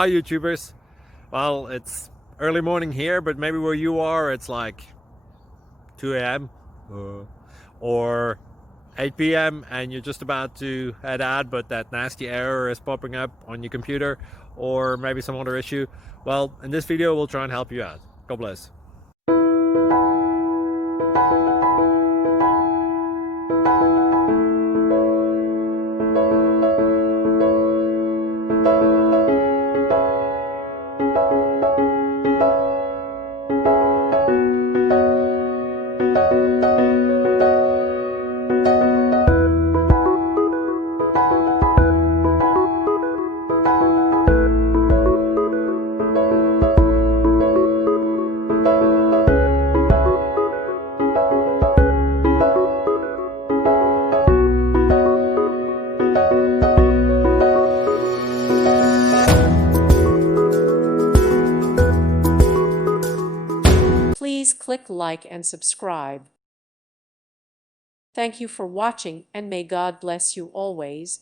Hi YouTubers. Well, it's early morning here, but maybe where you are it's like 2 a.m. or 8 p.m. and you're just about to head out, but that nasty error is popping up on your computer, or maybe some other issue. Well, in this video we'll try and help you out. God bless. Please click like and subscribe. Thank you for watching, and may God bless you always.